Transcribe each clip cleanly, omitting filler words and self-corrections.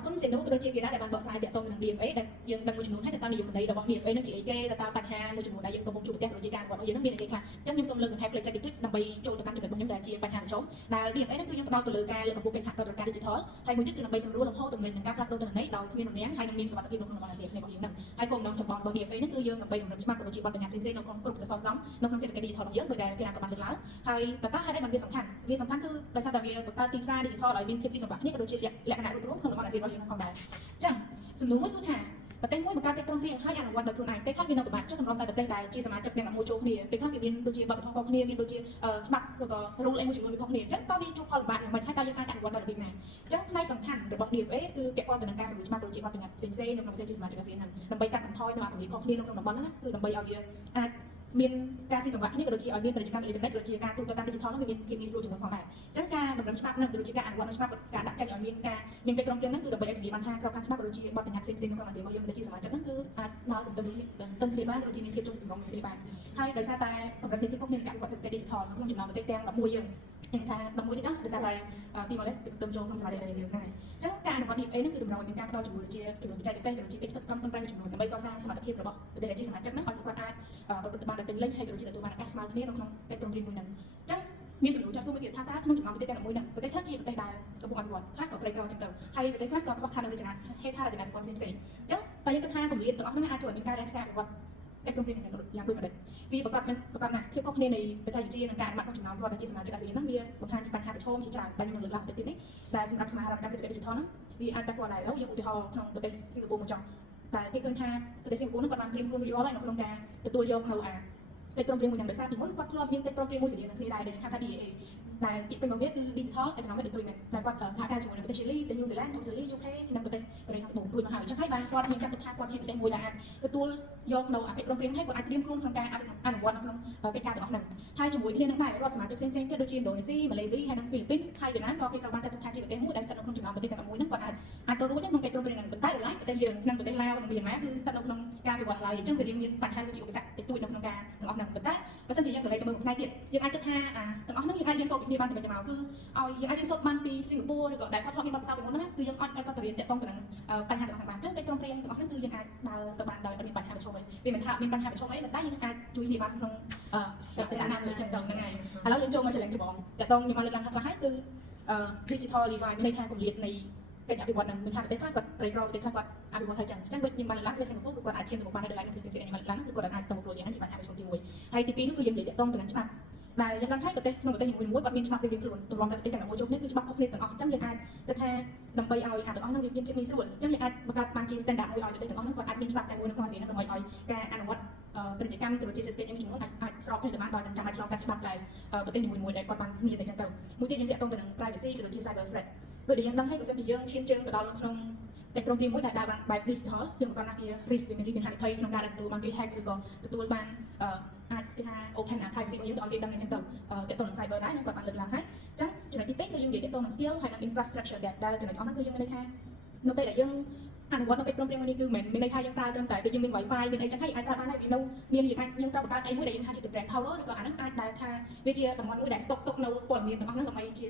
អរគុណសេនូក៏ដូចជាគេដែរដែលបានបកស្រាយទាក់ទងនឹង DFA ដែលយើងដឹងមួយចំនួនហើយតើតើនិយមន័យរបស់ DFA នឹងជាអីគេតើតើបញ្ហាមួយចំនួនដែលយើងកំពុងជួបប្រទះដូចជាការអនុវត្តរបស់យើងនឹងមានអីខ្លះអញ្ចឹងខ្ញុំសូមលើកបន្ថែមផ្លេចៗតិចៗដើម្បីចូលទៅកាន់ចំណុចរបស់ខ្ញុំដែលជាបញ្ហាប្រឈមដែល DFA នឹងគឺយើងផ្ដោតទៅលើការលើកកម្ពស់កិច្ចសហប្រតិបត្តិការ Digital ហើយមួយទៀតគឺដើម្បីសម្រួលលំហូរទំនិញនិងការផ្លាស់ប្ដូរទិន្នន័យដោយគ្មានរំងាំងហើយនឹងមានសុវត្ថិភាពនៅក្នុងតំបន់អាស៊ានរបស់យើងនឹងហើយគោលបំណងចម្បងរបស់ DFA នឹងគឺយើងដើម្បីពង្រឹងច្បាប់ក៏ដូចជាបទបញ្ញត្តិផ្សេងៗនៅក្នុងគ្រប់ក្រសួងស្ដំនៅក្នុងសេដ្ឋកិច្ច Digital របស់យើងដោយដែលគេក៏បានលើកឡើងហើយតើតើហេតុអីបានវាសំខាន់គឺដោយសារតែវាបង្កើតទីផ្សារ Digital ឲ្យមានភាពស៊ីសង្វាក់គ្នាក៏ដូចជាលក្ខណៈរួមក្នុងតំបន់អាស៊ានរបស់យើងផងដែរអញ្ចឹងសំណួរមួយសួរថាប្រទេសមួយបង្កើតកិច្ចព្រមព្រៀងហើយអនុវត្តដោយខ្លួនឯងពេលខ្លះវានៅពិបាកចុះតម្រូវតែប្រទេសដែលជាសមាជិកទាំង11ចូលគ្នាពេលខ្លះវាមានដូចជាបទបន្ទោខុសគ្នាមានដូចជាច្បាប់ឬក៏ rule អីមួយចំនួនវាខុសគ្នាអញ្ចឹងតើវាជួបផលលំបាកយ៉ាងម៉េចហើយតើយើងអាចអនុវត្តដោយរបៀបណាអញ្ចឹងផ្នែកសំខាន់របស់ DFA គឺពាក់ព័ន្ធទៅនឹងការសម្រួលច្បាប់ដូចជាបទបញ្ញត្តិផ្សេងៗនៅក្នុងប្រទេសជាសមាជិកអាស៊ានហ្នឹងដើម្បីកាត់បន្ថយនៅអគមនាខុសគ្នានៅក្នុងតំបន់ហ្នឹងគឺដើម្បីឲ្យវាអាចមានការស៊ីសង្វាក់គ្នាក៏ដូចជាឲ្យមានពាណិជ្ជកម្មអេឡិចត្រូនិកក៏ដូចជាការទូទាត់តាម Digital ហ្នឹងវាមានភាពងាយស្រួលជាងមុនផងដែរអញ្ចឹងការតម្រឹមច្បាប់ហ្នឹងក៏ដូចជាការអនុវត្តច្បាប់ការដាក់ចេញឲ្យមានកិច្ចព្រមព្រៀងហ្នឹងគឺដើម្បីឲ្យធានាបានថាក្របខ័ណ្ឌច្បាប់ក៏ដូចជាបទបញ្ញត្តិផ្សេងៗនៅក្នុងអាស៊ានរបស់យើងដែលជាសមាជិកហ្នឹងគឺអាចដើរទន្ទឹមគ្នាបានក៏ដូចជាមានភាពចុះសម្រុងគ្នាបានហើយដោយសារតែកម្រិតភាពខុសគ្នានៃការអនុវត្តសេដ្ឋកិច្ច Digital នៅក្នុងចំណោមប្រទេសទាំង11យើងខ្ញុំថា11ទេចុះដោយសារតែទីមកលេសទើបចូលក្នុងសមាជិកយើងហ្នឹងហើយអញ្ចឹងការអនុវត្ត DFA ហ្នឹងគឺតម្រូវឲ្យមានការផ្ដល់ជំនួយជាជំនួយបច្ចេកទេសក៏ដូចជាកិច្ចខិតខំប្រឹងប្រែងចំនួនដើម្បីកសាងសមត្ថភាពរបស់ប្រទេសដែលជាសមាជិកហ្នឹងឲ្យគាត់អាចប្រព្រឹត្តបានដោយពេញលេញហើយក៏ដូចជាទទួលបានឱកាសស្មើគ្នានៅក្នុងកិច្ចព្រមព្រៀងមួយហ្នឹងអញ្ចឹងមានសំណួរចាស់សួរមួយទៀតថាតើក្នុងចំណោមប្រទេសទាំង11ហ្នឹងប្រទេសខ្លះជាប្រទេសដែលកំពុងអនុវត្តខ្លះក៏ក្រីក្រចឹងទៅហើយប្រទេសខ្លះក៏ខ្វះខាតនូវហេដ្ឋារចនាសម្ព័ន្ធផ្សេងៗអញ្ចឹងតែយើងគិតថាគម្លាតទាំងអស់ហ្នឹងអាចធ្វើឲ្យមានការរាំងស្ទះអនុវត្តកិច្ចព្រមព្រៀងយ៉ាងដូចនេះវាប្រកបណាស់ភាពខុសគ្នានៃបច្ចេកវិទ្យានិងការអនុវត្តក្នុងចំណោមរដ្ឋដែលជាសមាជិកអាស៊ានហ្នឹងវាបង្ហាញពីបញ្ហាប្រឈមជាច្រើនដែលខ្ញុំលើកឡើងទៅទៀតនេះដែលសម្រាប់សមាហរណកម្មសេដ្ឋកិច្ច Digital ហ្នឹងវាអាចប៉ះពាល់ដែរឥឡូវយើងឧទាហរណ៍ក្នុងប្រទេសសិង្ហបុរីមួយចុងតែគេឃើញថាប្រទេសសិង្ហបុរីហ្នឹងគាត់បានត្រៀមខ្លួនរួចរាល់ហើយនៅក្នុងការទទួលយកនៅកិច្ចព្រមព្រៀងមួយនឹងដោយសារពីមុនគាត់ធ្លាប់មានកិច្ចព្រមព្រៀងមួយស្រដៀងនឹងគ្នាដែរដែលហៅថា DAA ដែលពាក្យពេញរបស់វាគឺ Digital Economic Agreement ដែលគាត់សហការជាមួយនឹងប្រទេស Chile ប្រទេស New Zealand អូស្ត្រាលី UK និងប្រទេសកូរ៉េខាងត្បូងរួចមកហើយអញ្ចឹងហើយបានគាត់មានចាត់ទុកថាគាត់ជាប្រទេសមួយដែលអាចទទួលយកនៅកិច្ចព្រមព្រៀងហើយគាត់អាចត្រៀមខ្លួនក្នុងការអនុវត្តនៅក្នុងកិច្ចការទាំងអស់ហ្នឹងហើយជាមួយគ្នានឹងដែររដ្ឋសមាជិកផ្សេងៗទៀតដូចជាឥណ្ឌូនេស៊ីម៉ាឡេស៊ីហើយនិងហ្វីលីពីនហើយវៀតណាមក៏គេត្រូវបានចាត់ទុកថាជាប្រទេសមួយដែលស្ថិតនៅក្នុងចំណោមប្រទេសទាំង11ហ្នឹងគាត់អាចទៅរួចក្នុងកិច្ចព្រមព្រៀងហ្នឹងប៉ុន្តែដល់ឡែកប្រទេសយើងនិងប្រទេសឡាវនិងមីយ៉ាន់ម៉ាគឺស្ថិតនៅក្នុងការវិវត្តឡើយអញ្ចឹងវាមានបញ្ហាដូចជាឧបសគ្គតិចតួចនៅក្នុងការទាំងអស់ហ្នឹងប៉ុន្តែបើសិនជាយើងកន្លែងទៅមើលផ្នែកទៀតយើងអាចគិតថាទាំងអស់ហ្នឹងយើងអាចរៀនសូត្រពីគ្នាបានទៅវិញទៅមកគឺឲ្យយើងអាចរៀនសូត្របានពីសិង្ហបុរីឬក៏ដែលគាត់ធ្លាប់មានបទពិសោធន៍ពីមុនហ្នឹងគឺយើងអាចគាត់ទៅរៀនតាក់ទងទៅនឹងបញ្ហាទាំងអស់ហ្នឹងបានអញ្ចឹងកិច្ចព្រមព្រៀងទាំងអស់ហ្នឹងគឺយើងអាចដើរទៅបានដោយអត់មានបញ្ហាប្រឈមទេវាមិនថាមានបញ្ហាប្រឈមអីប៉ុន្តែយើងអាចជួយគ្នាបានក្នុងទស្សនៈមួយចឹងទៅហ្នឹងហើយឥឡូវយើងចូលមក challenge ច្បងតាក់ទងខ្ញុំបានលើកឡើងខ្លះហើយគឺ digital divide មានន័យថាគម្លាតនៃកិច្ចអភិវឌ្ឍន៍នឹងមានថាប្រទេសខ្លះគាត់ក្រីក្រប្រទេសខ្លះគាត់អភិវឌ្ឍហើយចឹងអញ្ចឹងដូចខ្ញុំបានលើកឡើងប្រទេសសិង្ហបុរីគឺគាត់អាចឈានទៅមុខបានដោយឡែកនៅប្រទេសខ្ញុំបានលើកឡើងគឺគាត់អាចទៅមុខរួចយ៉ាងហ្នឹងជាបញ្ហាប្រឈមទី1ហើយទី2នោះគឺយើងនិយាយតាក់ទងទៅនឹងច្បាប់ដែលយើងដឹងហើយប្រទេសក្នុងប្រទេសនីមួយៗគាត់មានច្បាប់រៀងៗខ្លួនទម្រាំតែប្រទេសទាំងមួយជុំនេះគឺច្បាប់ខុសគ្នាទាំងអស់អញ្ចឹងយើងអាចគិតថាដើម្បីឲ្យទាំងអស់ហ្នឹងវាមានភាពងាយស្រួលអញ្ចឹងយើងអាចបង្កើតបានជា standard មួយឲ្យប្រទេសទាំងអស់ហ្នឹងគាត់អាចមានច្បាប់តែមួយនៅក្នុងអាស៊ានហ្នឹងដើម្បីឲ្យការអនុវត្តពាណិជ្ជកម្មទៅជាសេដ្ឋកិច្ចមួយចំនួនអាចស្របគ្នាទៅបានដោយមិនចាំបាច់ឆ្លងកាត់ច្បាប់ដែលប្រទេសនីមួយៗដែលគាត់បានមានតែអញ្ចឹងទៅមួយទៀតយើងតាក់ទងទៅនឹង privacy ក៏ដូចជា cyber threat ដូចដែលយើងដឹងហើយបើសិនជាយើងឈានជើងទៅដល់ក្នុងកិច្ចព្រមព្រៀងមួយដែលដើរបានបែប digital យើងប្រកាសថាវា risk វាមានហានិភ័យក្នុងការទទួលបានគេ hack ឬក៏ទទួលបានអាចគេថា open privacy របស់យើងទៅឲ្យគេដឹងអញ្ចឹងទៅតាក់ទងនឹង cyber ដែរនឹងគាត់បានលើកឡើងហើយអញ្ចឹងចំណុចទី2គឺយើងនិយាយតាក់ទងនឹង skill ហើយនឹង infrastructure ដែលចំណុចអស់ហ្នឹងគឺយើងមានន័យថានៅពេលដែលយើងអនុវត្តនៅកិច្ចព្រមព្រៀងមួយនេះគឺមិនមានន័យថាយើងប្រើត្រឹមតែពេលយើងមាន Wi-Fi មានអីចឹងហើយអាចប្រើបានហើយវានៅមានយើងត្រូវបង្កើតអីមួយដែលយើងថាជា brand power ឬក៏អាហ្នឹងអាចដែលថាវាជាតំបន់មួយដែល stock ទុកនៅព័ត៌មានទាំងអស់ហ្នឹងដើម្បីជា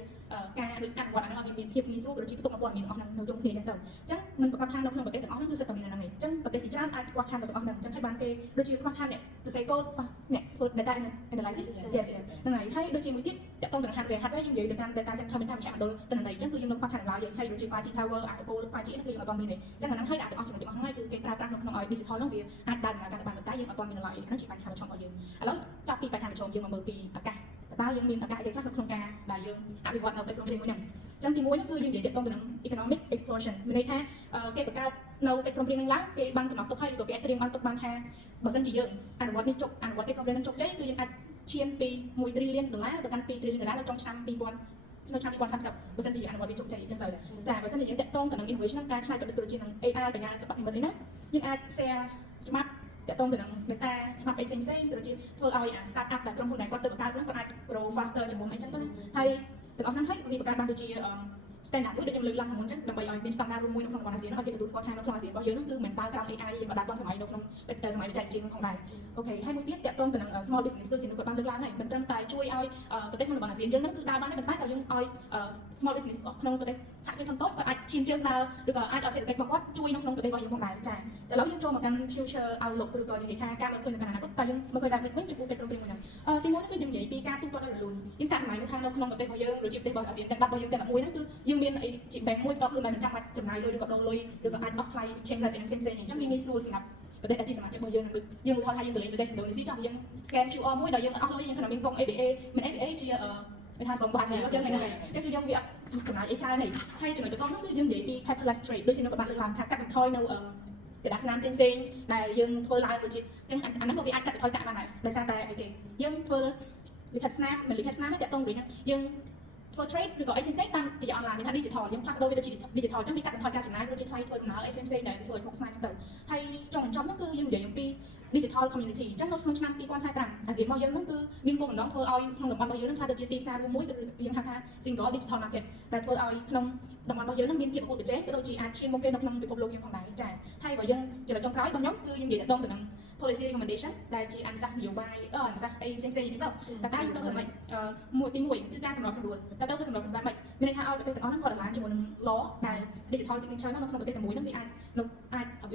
ការដូចអនុវត្តអាហ្នឹងឲ្យមានភាពងាយស្រួលក៏ដូចជាទុកនៅព័ត៌មានទាំងអស់ហ្នឹងនៅជុំគ្នាចឹងទៅអញ្ចឹងមិនប្រកាសថានៅក្នុងប្រទេសទាំងអស់ហ្នឹងគឺសិតតែមានអាហ្នឹងឯងអញ្ចឹងប្រទេសជាច្រើនអាចខ្វះខាតទាំងអស់ហ្នឹងអញ្ចឹងហើយបានគេដូចជាខ្វះខាតអ្នកសរសេរកូដខ្វះអ្នកធ្វើ data analysis ហ្នឹងហើយដូចជាមួយទៀតតាក់ទងទៅនឹង hardware យើងនិយាយទៅតាម data center មានតាមមជ្ឈមណ្ឌលទិន្នន័យអញ្ចឹងគឺយើងនៅខ្វះខាតឡើយយើងហើយដូចជា 5G tower អាប្រកូល 5G ហ្នឹងគឺយើងអត់ទាន់មានទេអញ្ចឹងអាហ្នឹងហើយដាក់ទាំងអស់ចំណុចទាំងអស់ហ្នឹងហើយគឺគេប្រើប្រាស់នៅក្នុងឲ្យ digital ហ្នឹងវាអាចដើរដំណើរការទៅបានប៉ុន្តែយើងអត់ទាន់មានឡើយហ្នឹងជាបញ្ហាប្រឈមរបស់យើងឥឡូវចាប់ពីបញ្ហាប្រឈមយើងមកមើលពីអាកាសតើយើងមានឱកាសអីខ្លះក្នុងការដែលយើងអភិវឌ្ឍនៅកិច្ចព្រមព្រៀងមួយហ្នឹងអញ្ចឹងទី1ហ្នឹងគឺយើងនិយាយតាក់ទងទៅនឹង economic explosion មានន័យថាគេបង្កើតនៅកិច្ចព្រមព្រៀងហ្នឹងឡើងគេបានកំណត់ទុកហើយក៏គេអាចត្រៀមបានទុកបានថាបើសិនជាយើងអនុវត្តនេះអនុវត្តកិច្ចព្រមព្រៀងហ្នឹងជោគជ័យគឺយើងអាចឈានពី$1 trillion ទៅកាន់$2 trillion នៅក្នុងឆ្នាំ2000នៅឆ្នាំ2030បើសិនជាអនុវត្តវាជោគជ័យអញ្ចឹងទៅចាបើសិនជាយើងតាក់ទងទៅនឹង innovation ការឆ្នៃប្រឌិតក៏ដូចជានឹង AI បញ្ញាសិប្បនិម្មិតនេះណាយើងអាច share ច្បាប់តាក់ទងទៅនឹង data ច្បាប់អីផ្សេងៗក៏ដូចជាធ្វើឲ្យ startup ដែលក្រុមហ៊ុនដែលគាត់ទៅបង្កើតហ្នឹងគាត់អាច grow faster ជាមួយអីចឹងទៅណាហើយទាំងអស់ហ្នឹងហើយវាបង្កើតបានដូចជា standard មួយដូចខ្ញុំលើកឡើងខាងមុនចឹងដើម្បីឲ្យមាន standard រួមមួយនៅក្នុងបណ្ដាអាស៊ានឲ្យគេទទួលស្គាល់ថានៅក្នុងអាស៊ានរបស់យើងនោះគឺមិនដើរតាម AI យើងក៏ដើរតាមសម័យនៅក្នុងសម័យបច្ចេកវិទ្យាផងដែរអូខេហើយមួយទៀតតាក់ទងទៅនឹង small business ដូចជាខ្ញុំគាត់បានលើកឡើងហើយមិនត្រឹមតែជួយឲ្យប្រទេសក្នុងបណ្ដាអាស៊ានយើងហ្នឹងគឺដើរបានដែរប៉ុន្តែក៏យើងឲ្យ small business ក្នុងប្រទេសសហគ្រាសធុនតូចគាត់អាចឈានជើងដើរឬក៏អាចឲ្យសេដ្ឋកិច្ចរបស់គាត់ជួយនៅក្នុងប្រទេសរបស់យើងផងដែរចា៎ឥឡូវយើងចូលមកកាន់ future outlook ឬក៏និយាយថាការមើលឃើញនៅក្នុងអនាគតតើយើងមើលឃើញបែបនេះវិញចំពោះកិច្ចព្រមព្រៀងមួយហ្នឹងទីមួយគឺយើងនិយាយពីការទូទាត់ឲ្យរលូនយើងសាកសម័យនោះថានៅក្នុងប្រទេសរបស់យើងដូចជាប្រទេសរបស់អាស៊ានទាំងបាត់របស់យើងទាំងមួយហ្នឹងគឺយើងមានអីជាបែបមួយតបខ្លួនដែលមិនចាំបាច់ចំណាយលុយឬក៏ដូរលុយឬក៏អាចអស់ថ្លៃ exchange rate ផ្សេងៗអញ្ចឹងវាងាយស្រួលសម្រាប់ប្រទេសដែលជាសមាជិករបស់យើងនឹងយើងឧទាហរណ៍ថាយើងទៅលេងប្រទេសឥណ្ឌូនេស៊ីចង់យើង scan QR មួយដែលយើងអត់អស់លុយយើងគ្រាន់តែមានកុំ ABA មិន ABA ជាមិនថាបងបាក់យើងហ្នឹងហ្នឹងចឹងគឺយើងវាចំណាយអីច្រើននេះហើយចំណុចបន្តនោះគឺយើងនិយាយពី paperless trade ដូចជានៅក៏បានលើកឡើងថាកាត់បន្ថយនៅกระดาษស្នាមផ្សេងៗដែលយើងធ្វើឡើងដូចជាអញ្ចឹងអាហ្នឹងក៏វាអាចកាត់បន្ថយកាក់បានដែរដោយសារតែអីគេយើងធ្វើលិខិតស្នាមមិនលិខិតស្នាមទេតាក់ទងដូចហ្នឹងយើងធ្វើ trade ឬក៏អីផ្សេងៗតាមរយៈ online មានថា digital យើងផ្លាស់ប្ដូរវាទៅជា digital អញ្ចឹងវាកាត់បន្ថយការចំណាយដូចជាថ្លៃធ្វើដំណើរអីផ្សេងៗដែលធ្វើឲ្យស្មុគស្មាញហ្នឹងទៅហើយចុងហ្នឹងគឺយើងនិយាយអំពី digital community អញ្ចឹងនៅក្នុងឆ្នាំ2045អាស៊ានរបស់យើងហ្នឹងគឺមានគោលបំណងធ្វើឲ្យក្នុងតំបន់របស់យើងហ្នឹងខ្លះទៅជាទីផ្សាររួមមួយគឺយើងហៅថា single digital market ដែលធ្វើឲ្យក្នុងតំបន់របស់យើងហ្នឹងមានភាពប្រកួតប្រជែងក៏ដូចជាអាចឈានមុខគេនៅក្នុងពិភពលោកយើងផងដែរចា៎ហើយបើយើងចំណុចចុងក្រោយរបស់ខ្ញុំគឺយើងនិយាយទៅនឹង policy recommendation ដែលជាអនុសាសន៍នយោបាយអនុសាសន៍អីផ្សេងៗអញ្ចឹងទៅតែយើងត្រូវធ្វើម៉េចមួយទី1គឺការសម្របសម្រួលតែត្រូវធ្វើសម្របសម្រួលម៉េចមានន័យថាឲ្យប្រទេសទាំងអស់ហ្នឹងគាត់ឡើងជាមួយនឹង law ដែល digital signature ហ្នឹងនៅក្នុងប្រទេសតែមួយហ្នឹងវាអាច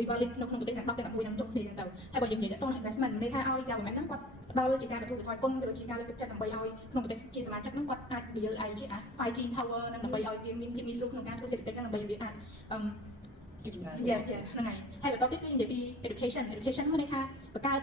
valid នៅក្នុងប្រទេសទាំង10ទាំង11ហ្នឹងចុះគ្នាអញ្ចឹងទៅហើយបើយើងនិយាយទៅ investment មានន័យថាឲ្យ government ហ្នឹងគាត់ផ្ដល់ជាការបទូបន្ថយពន្ធក៏ដូចជាការលើកទឹកចិត្តដើម្បីឲ្យក្នុងប្រទេសជាសមាជិកហ្នឹងគាត់អាច build អីជា 5G tower ហ្នឹងដើម្បីឲ្យវាមានភាពងាយស្រួលក្នុងការធ្វើសេដ្ឋកិច្ចហ្នឹងដើម្បីវាអាចyes ហ្នឹងហើយបន្តទៀតគឺនិយាយពី education មានន័យថាបង្កើត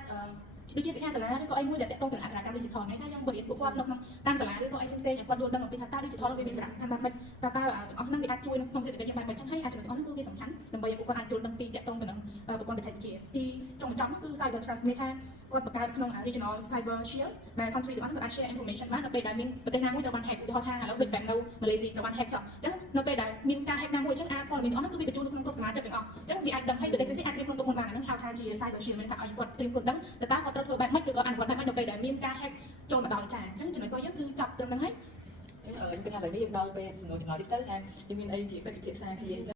ដូចជាសិក្ខាសាលាឬក៏អីមួយដែលតាក់ទងទៅនឹងអក្សរកម្ម digital ហ្នឹងថាយើងបង្រៀនពួកគាត់នៅក្នុងតាមសាលាឬក៏អីផ្សេងៗឲ្យគាត់យល់ដឹងអំពីថាតើ digital វាមានសារៈសំខាន់បែបម៉េចតើទាំងអស់ហ្នឹងវាអាចជួយក្នុងសេដ្ឋកិច្ចយើងបែបម៉េចចឹងហើយអាចទាំងអស់ហ្នឹងគឺវាសំខាន់ដើម្បីឲ្យពួកគាត់អាចយល់ដឹងពីតាក់ទងទៅនឹងប្រព័ន្ធបច្ចេកវិទ្យាទីចុងបញ្ចប់ហ្នឹងគឺ cyber trust មានថាគាត់បង្កើតក្នុង regional cyber shield ដែល country ទាំងអស់គាត់អាច share information បាននៅពេលដែលមានប្រទេសណាមួយត្រូវបាន hack ឧទាហរណ៍ថាឥឡូវដូចបែបនៅម៉ាឡេស៊ីត្រូវបាន hack ចុះអញ្ចឹងនៅពេលដែលមានការ hack ណាមួយអញ្ចឹងព័ត៌មានទាំងអស់ហ្នឹងគឺវាបញ្ជូនទៅក្នុងគ្រប់សមាជិកទាំងអស់អញ្ចឹងវាអាចដឹងឲ្យប្រទេសផ្សេងៗអាចត្រៀមខ្លួនទុកមុនបានហ្នឹងហៅថាជា cyber shield មានថាឲ្យគាត់ត្រៀមខ្លួនដឹងតើតើគាត់ត្រូវធ្វើបែបម៉េចឬក៏អនុវត្តបែបម៉េចនៅពេលដែលមានការ hack ចូលមកដល់ចាអញ្ចឹងចំណុចរបស់យើងគឺចប់ត្រឹមហ្នឹងហើយខ្ញុំគិតថាឥឡូវនេះយើងដល់ពេលសំណួរចម្លើយទៀតទៅថាយើងមានអីជាកិច្ចពិភាក្សាគ្នា